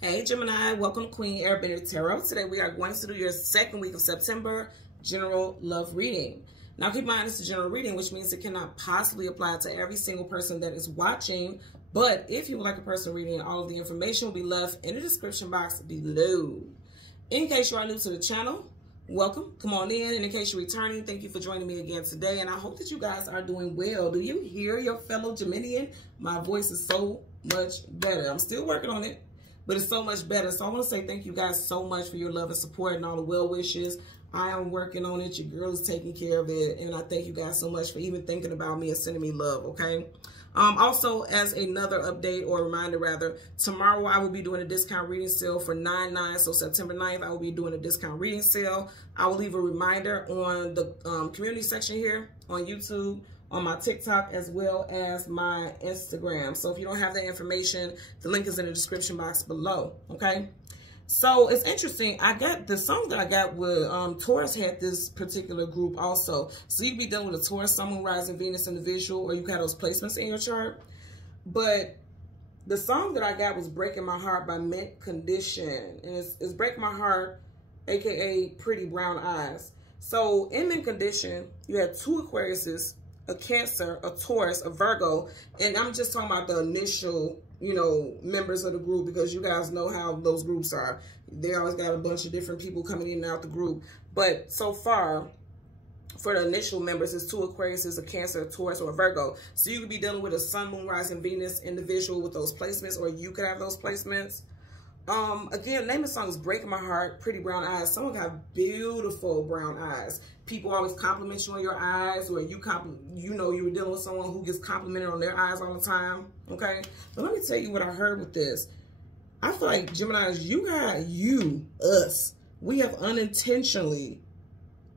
Hey Gemini, welcome to Queen Airbender Tarot. Today we are going to do your second week of September general love reading. Now keep in mind this is a general reading, which means it cannot possibly apply to every single person that is watching. But if you would like a personal reading, all of the information will be left in the description box below. In case you are new to the channel, welcome, come on in. And in case you're returning, thank you for joining me again today. And I hope that you guys are doing well. Do you hear your fellow Geminian? My voice is so much better. I'm still working on it, but it's so much better. So I want to say thank you guys so much for your love and support and all the well wishes. I am working on it. Your girl is taking care of it. And I thank you guys so much for even thinking about me and sending me love, okay? Also, as another update or reminder rather, tomorrow I will be doing a discount reading sale for 9/9. So September 9th, I will be doing a discount reading sale. I will leave a reminder on the community section here on YouTube, on my TikTok, as well as my Instagram. So if you don't have that information, the link is in the description box below, okay? So it's interesting. I got the song that I got with Taurus had this particular group also. So you could be dealing with a Taurus, Sun, Moon, Rising, Venus individual, or you got those placements in your chart. But the song that I got was Breaking My Heart by Mint Condition. And it's Breaking My Heart, aka Pretty Brown Eyes. So in Mint Condition, you had two Aquariuses, a Cancer, a Taurus, a Virgo, and I'm just talking about the initial, you know, members of the group, because you guys know how those groups are. They always got a bunch of different people coming in and out the group. But so far, for the initial members, it's two Aquariuses, a Cancer, a Taurus, or a Virgo. So you could be dealing with a Sun, Moon, Rising, Venus individual with those placements, or you could have those placements. Again, name of the song is Breaking My Heart, Pretty Brown Eyes. Someone got beautiful brown eyes. People always compliment you on your eyes, or you know you were dealing with someone who gets complimented on their eyes all the time, okay? But let me tell you what I heard with this. I feel like, Geminis, us, we have unintentionally,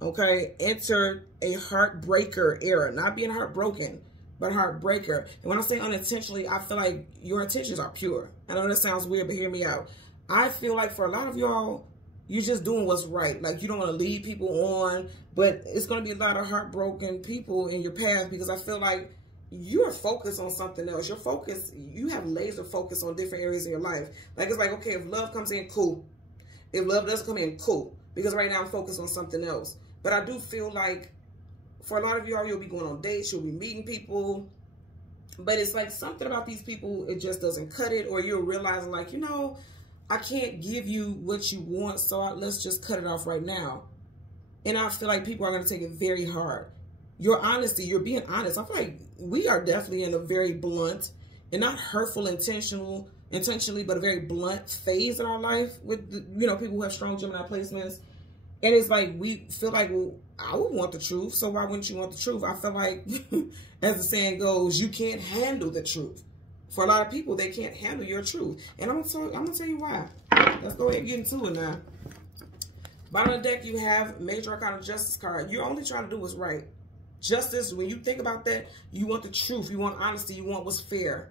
okay, entered a heartbreaker era. Not being heartbroken, but heartbreaker. And when I say unintentionally, I feel like your intentions are pure. I know that sounds weird, but hear me out. I feel like for a lot of y'all, you're just doing what's right. Like, you don't want to lead people on, but it's going to be a lot of heartbroken people in your path, because I feel like you're focused on something else. Your focus, you have laser focus on different areas in your life. Like, it's like, okay, if love comes in, cool. If love doesn't come in, cool. Because right now I'm focused on something else. But I do feel like for a lot of y'all, you'll be going on dates, you'll be meeting people, but it's like something about these people, it just doesn't cut it, or you're realizing like, you know, I can't give you what you want, so let's just cut it off right now. And I feel like people are going to take it very hard. Your honesty, you're being honest. I feel like we are definitely in a very blunt and not hurtful intentionally, but a very blunt phase in our life with, you know, people who have strong Gemini placements. And it's like, we feel like, well, I would want the truth, so why wouldn't you want the truth? I feel like, as the saying goes, you can't handle the truth. For a lot of people, they can't handle your truth. And I'm gonna tell you why. Let's go ahead and get into it now. Bottom of the deck, you have Major Arcana Justice card. You're only trying to do what's right. Justice, when you think about that, you want the truth, you want honesty, you want what's fair,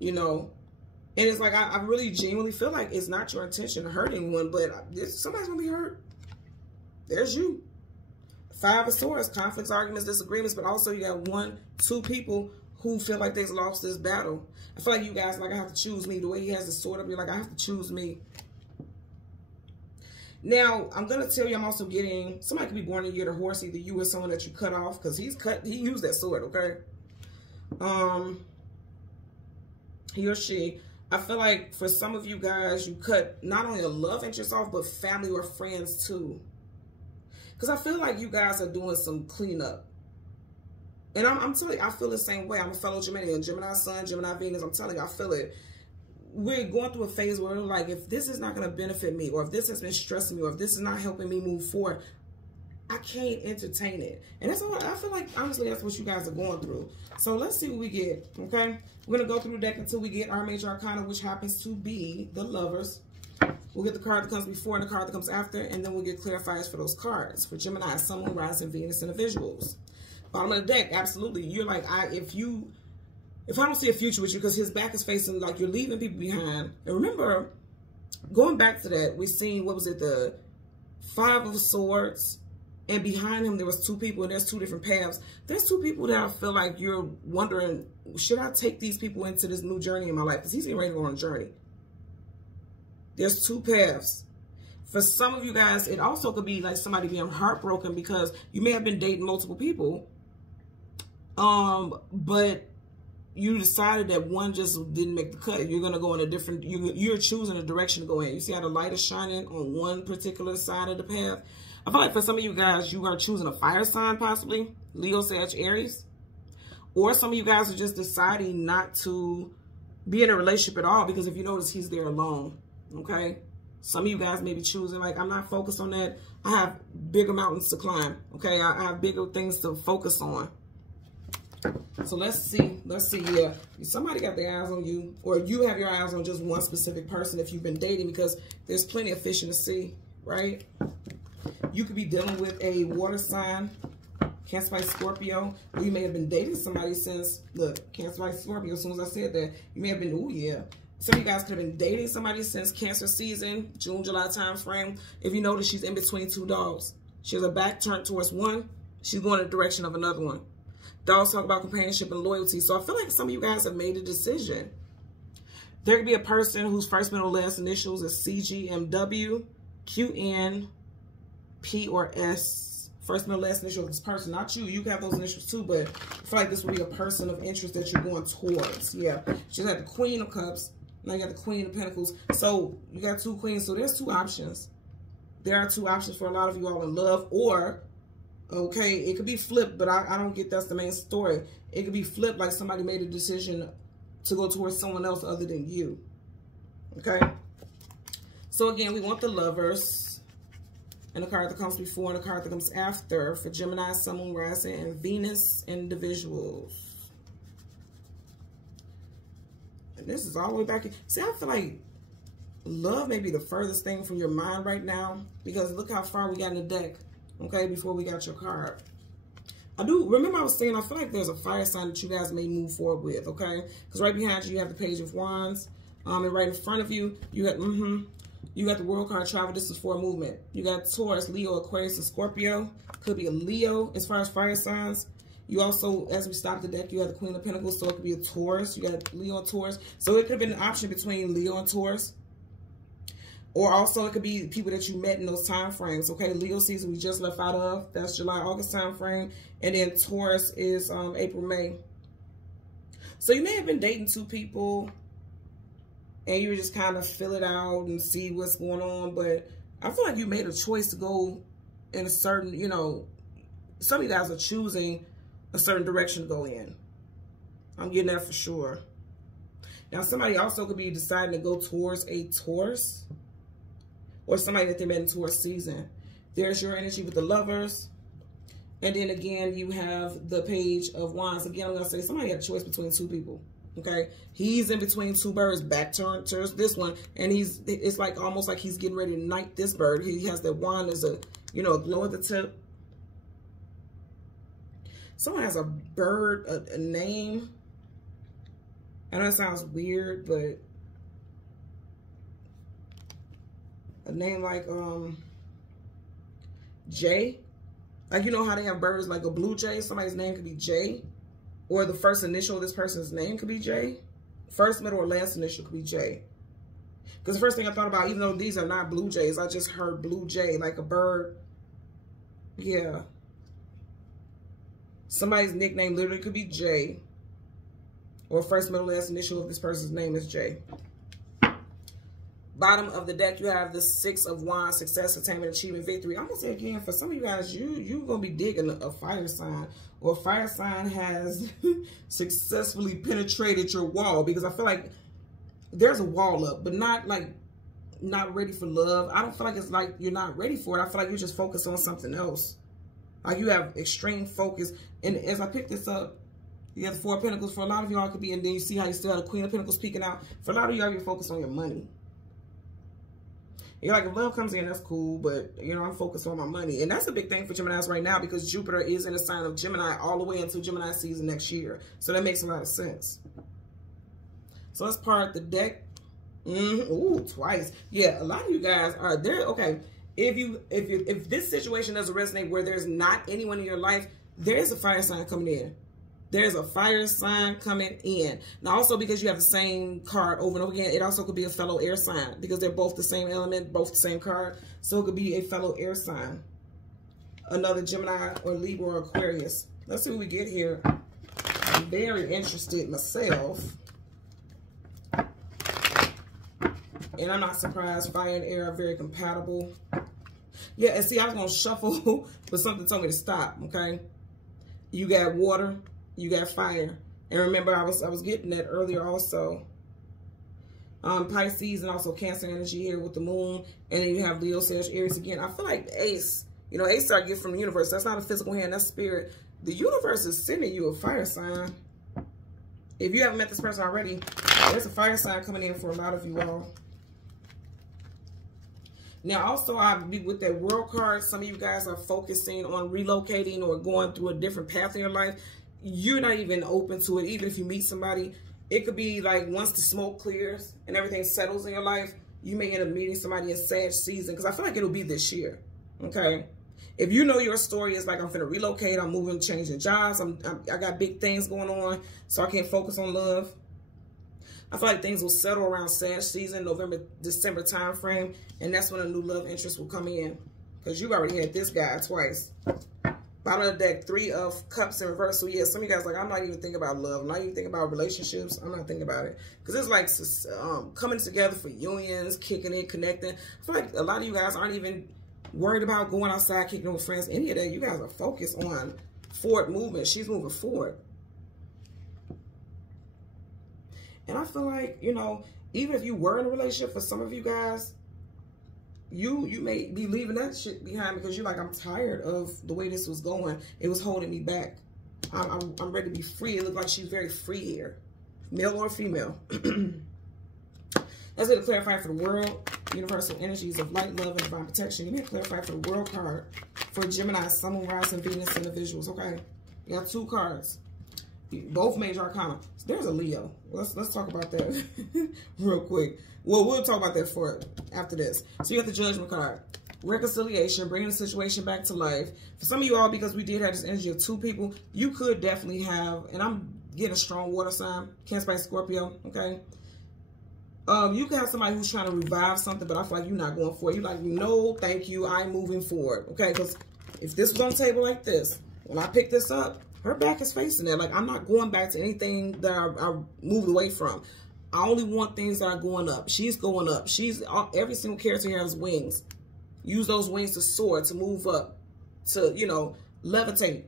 you know? And it's like, I really genuinely feel like it's not your intention to hurt anyone, but somebody's gonna be hurt. There's you. Five of Swords, conflicts, arguments, disagreements, but also you got 1, 2 people who feel like they've lost this battle. I feel like you guys, like, I have to choose me. The way he has the sword up, you're like, I have to choose me. Now, I'm going to tell you, I'm also getting, somebody could be born in the year of the horse, either you or someone that you cut off, because he used that sword, okay? He or she. I feel like for some of you guys, you cut not only a love interest off, but family or friends too. Because I feel like you guys are doing some cleanup. And I'm telling you, I feel the same way. I'm a fellow Gemini, Gemini Sun, Gemini Venus. I'm telling you, I feel it. We're going through a phase where we're like, if this is not going to benefit me, or if this has been stressing me, or if this is not helping me move forward, I can't entertain it. And that's what I feel like, honestly, that's what you guys are going through. So let's see what we get, okay? We're going to go through the deck until we get our Major Arcana, which happens to be the Lovers. We'll get the card that comes before and the card that comes after, and then we'll get clarifiers for those cards. For Gemini, Sun, Moon, Rising, Venus individuals. Bottom of the deck, absolutely. You're like, if I don't see a future with you, because his back is facing, like, you're leaving people behind. And remember, going back to that, we seen, what was it, the 5 of Swords, and behind him there was 2 people, and there's 2 different paths. There's 2 people that I feel like you're wondering, should I take these people into this new journey in my life? Because he's getting ready to go on a journey. There's two paths. For some of you guys, it also could be like somebody being heartbroken because you may have been dating multiple people. But you decided that one just didn't make the cut. You're going to go in a different, you're choosing a direction to go in. You see how the light is shining on one particular side of the path? I feel like for some of you guys, you are choosing a fire sign possibly. Leo, Sag, Aries. Or some of you guys are just deciding not to be in a relationship at all because if you notice, he's there alone. Okay? Some of you guys may be choosing, like, I'm not focused on that. I have bigger mountains to climb. Okay? I have bigger things to focus on. So let's see. Yeah, somebody got their eyes on you, or you have your eyes on just one specific person if you've been dating, because there's plenty of fish in the sea, right? You could be dealing with a water sign, Cancer, Pisces, Scorpio, or you may have been dating somebody since, look, Cancer, Pisces, Scorpio, as soon as I said that, you may have been, oh yeah. Some of you guys could have been dating somebody since Cancer season, June, July time frame. If you notice, she's in between two dogs. She has her back turned towards one. She's going in the direction of another one. Dogs talk about companionship and loyalty. So I feel like some of you guys have made a decision. There could be a person whose first, middle, last initials is CGMW, QN, P, or S. First, middle, last initial of this person. Not you. You have those initials too, but I feel like this would be a person of interest that you're going towards. Yeah. She got the Queen of Cups. Now you got the Queen of Pentacles. So you got two queens. So there's two options. There are two options for a lot of you all in love, or okay, it could be flipped, but I don't get that's the main story. It could be flipped, like somebody made a decision to go towards someone else other than you. Okay? So again, we want the Lovers. And the card that comes before and the card that comes after for Gemini, Sun, Moon, Rising, and Venus individuals. And this is all the way back. See, I feel like love may be the furthest thing from your mind right now, because look how far we got in the deck. Okay, before we got your card. I do remember I was saying I feel like there's a fire sign that you guys may move forward with, okay? Because right behind you have the Page of Wands. And right in front of you, you got you got the World card, travel distance for a movement. You got Taurus, Leo, Aquarius, and Scorpio. Could be a Leo as far as fire signs. You also, as we stop the deck, you have the Queen of Pentacles, so it could be a Taurus. You got Leo and Taurus. So it could have been an option between Leo and Taurus. Or also it could be people that you met in those time frames. Okay, Leo season we just left out of. That's July, August time frame. And then Taurus is April, May. So you may have been dating two people and you just kind of fill it out and see what's going on. But I feel like you made a choice to go in a certain, you know, some of you guys are choosing a certain direction to go in. I'm getting that for sure. Now somebody also could be deciding to go towards a Taurus, or somebody that they met in Taurus season. There's your energy with the Lovers. And then again, you have the Page of Wands. Again, I'm going to say somebody had a choice between two people. Okay? He's in between two birds, back turned towards this one. And it's like almost like he's getting ready to knight this bird. He has that wand as a, you know, a glow at the tip. Someone has a bird, a name. I know it sounds weird, but a name like Jay. Like, you know how they have birds like a blue jay? Somebody's name could be Jay. Or the first initial of this person's name could be Jay. First, middle, or last initial could be Jay. Because the first thing I thought about, even though these are not blue jays, I just heard blue jay, like a bird. Yeah. Somebody's nickname literally could be Jay. Or first, middle, last initial of this person's name is Jay. Bottom of the deck, you have the Six of Wands, success, attainment, achievement, victory. I'm going to say again, for some of you guys, you're going to be digging a fire sign. Or a fire sign has successfully penetrated your wall. Because I feel like there's a wall up, but not like, not ready for love. I don't feel like it's like you're not ready for it. I feel like you're just focused on something else. Like you have extreme focus. And as I pick this up, you have the Four of Pentacles. For a lot of y'all, it could be, and then you see how you still have the Queen of Pentacles peeking out. For a lot of y'all, you're focused on your money. You're like, if love comes in, that's cool, but, you know, I'm focused on my money. And that's a big thing for Geminis right now, because Jupiter is in the sign of Gemini all the way until Gemini season next year. So that makes a lot of sense. So let's part the deck. Ooh, twice. Yeah, a lot of you guys are there. Okay, if this situation doesn't resonate where there's not anyone in your life, there is a fire sign coming in. There's a fire sign coming in. Now, also because you have the same card over and over again, it also could be a fellow air sign because they're both the same element, both the same card. So it could be a fellow air sign. Another Gemini or Libra or Aquarius. Let's see what we get here. I'm very interested myself. And I'm not surprised. Fire and air are very compatible. Yeah, and see, I was going to shuffle, but something told me to stop, okay? You got water, you got fire. And remember, I was getting that earlier also. Pisces and also Cancer energy here with the moon. And then you have Leo, Sag, Aries again. I feel like Ace, you know, Ace are a gift from the universe. That's not a physical hand, that's spirit. The universe is sending you a fire sign. If you haven't met this person already, there's a fire sign coming in for a lot of you all. Now, also, with that World card, some of you guys are focusing on relocating or going through a different path in your life. You're not even open to it. Even if you meet somebody, it could be like once the smoke clears and everything settles in your life, you may end up meeting somebody in Sag season. Because I feel like it'll be this year, okay? If you know your story is like, I'm finna relocate, I'm moving, changing jobs, I got big things going on, so I can't focus on love. I feel like things will settle around Sag season, November, December time frame, and that's when a new love interest will come in. Because you've already had this guy twice. Bottom of the deck, 3 of Cups in reverse. So yeah, some of you guys are like, I'm not even thinking about love. I'm not even thinking about relationships. I'm not thinking about it. Because it's like coming together for unions, kicking it, connecting. I feel like a lot of you guys aren't even worried about going outside, kicking it with friends. Any of that, you guys are focused on forward movement. She's moving forward. And I feel like, you know, even if you were in a relationship, for some of you guys, you may be leaving that shit behind because you're like, I'm tired of the way this was going. It was holding me back. I'm ready to be free. It looks like she's very free here. Male or female. Let's get a clarify for the world. Universal energies of light, love, and divine protection. You need to clarify for the world card for Gemini, Sun, Moon, Rising, Venus, individuals. Okay. You got 2 cards. Both major arcana. There's a Leo. Let's talk about that real quick. Well, we'll talk about that for after this. So you got the Judgment card. Reconciliation, bringing the situation back to life. For some of you all, because we did have this energy of 2 people, you could definitely have, and I'm getting a strong water sign, Cancer, Pisces, Scorpio, okay? You could have somebody who's trying to revive something, but I feel like you're not going for it. You're like, no, thank you, I'm moving forward, okay? Because if this was on the table like this, when I pick this up, her back is facing it. Like, I'm not going back to anything that I moved away from. I only want things that are going up. She's going up. Every single character here has wings. Use those wings to soar, to move up, to, you know, levitate.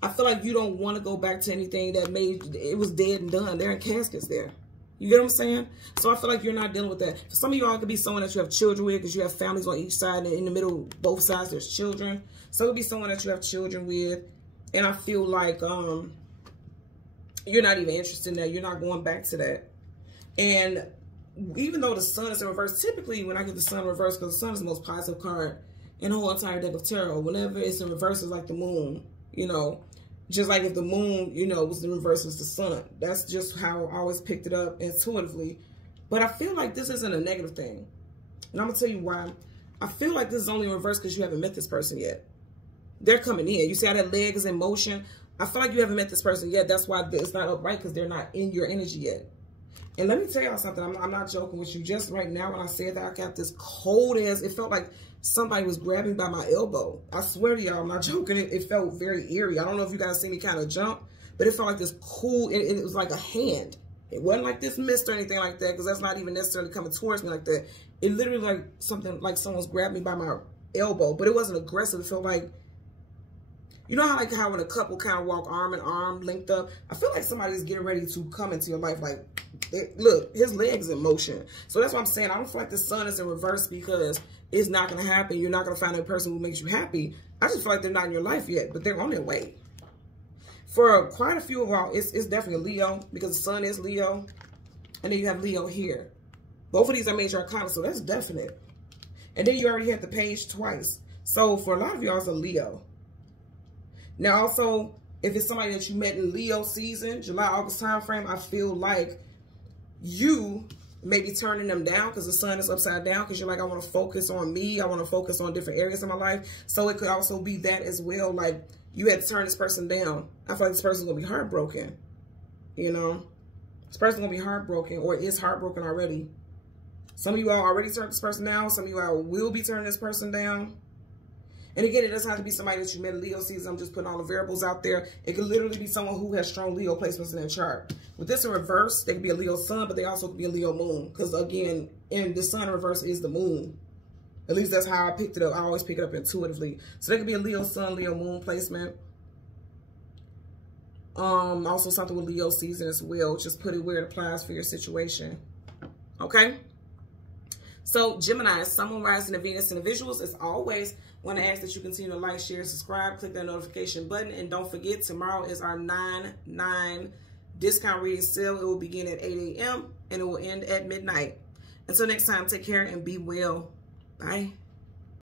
I feel like you don't want to go back to anything that it was dead and done. They're in caskets there. You get what I'm saying? So I feel like you're not dealing with that. For some of y'all, it could be someone that you have children with because you have families on each side, and in the middle, both sides, there's children. So it could be someone that you have children with. And I feel like you're not even interested in that. You're not going back to that. And even though the sun is in reverse, typically when I get the sun in reverse, because the sun is the most positive card in the whole entire deck of tarot, whenever it's in reverse, it's like the moon, you know. Just like if the moon, you know, was in reverse as the sun. That's just how I always picked it up intuitively. But I feel like this isn't a negative thing. And I'm going to tell you why. I feel like this is only in reverse because you haven't met this person yet. They're coming in. You see how that leg is in motion? I feel like you haven't met this person yet. That's why it's not upright, because they're not in your energy yet. And let me tell y'all something. I'm not joking with you. Just right now when I said that, I got this cold ass. It felt like somebody was grabbing by my elbow. I swear to y'all, I'm not joking. It felt very eerie. I don't know if you guys see me kind of jump, but it felt like this cool. It was like a hand. It wasn't like this mist or anything like that, because that's not even necessarily coming towards me like that. It literally like something like someone's grabbed me by my elbow, but it wasn't aggressive. It felt like, you know how when a couple kind of walk arm in arm, linked up? I feel like somebody's getting ready to come into your life. Like, look, his leg's in motion. So that's what I'm saying. I don't feel like the sun is in reverse because it's not going to happen. You're not going to find a person who makes you happy. I just feel like they're not in your life yet, but they're on their way. For quite a few of y'all, it's definitely Leo, because the sun is Leo. And then you have Leo here. Both of these are major arcana, so that's definite. And then you already had the page twice. So for a lot of y'all, it's a Leo. Now, also, if it's somebody that you met in Leo season, July, August time frame, I feel like you maybe turning them down because the sun is upside down, because you're like, I want to focus on me. I want to focus on different areas of my life. So it could also be that as well. Like, you had to turn this person down. I feel like this person's going to be heartbroken. You know, this person's going to be heartbroken, or is heartbroken already. Some of you all already turned this person down. Some of you all will be turning this person down. And again, it doesn't have to be somebody that you met in Leo season. I'm just putting all the variables out there. It could literally be someone who has strong Leo placements in their chart. With this in reverse, they could be a Leo sun, but they also could be a Leo moon. Because again, in the sun in reverse is the moon. At least that's how I picked it up. I always pick it up intuitively. So they could be a Leo sun, Leo moon placement. Also something with Leo season as well. Just put it where it applies for your situation. Okay? So Gemini, Sun, rising in Venus and the visuals. As always, want to ask that you continue to like, share, subscribe, click that notification button. And don't forget, tomorrow is our 9/9 discount reading sale. It will begin at 8 a.m. and it will end at midnight. Until next time, take care and be well. Bye.